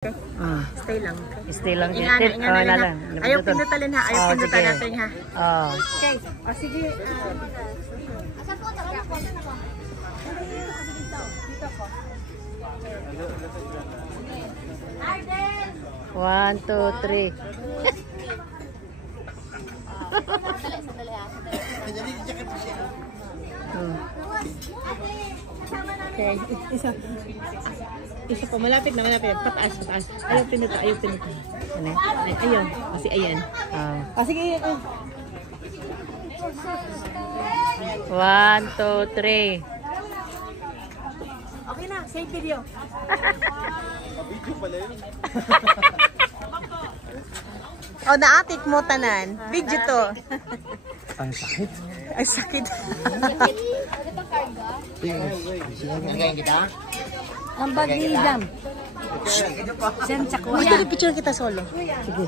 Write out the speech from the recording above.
Stay lang. Stay lang. Ingana lang. Ayaw pinutalin ha. Ayaw pinutal natin ha. Okay. O sige. One, two, three. Okay. Isa pa. Malapit na. Pataas. Ayaw pinutal. Ano? Ayun. Kasi ayan. Sige. One, two, three. Okay na. Save video. Video pala yun. O, naatik mo tanan. Video to. Ang sakit. Ay, sakit. Nagayin kita? Ang bagidam. Uy, picture kita solo. Sige.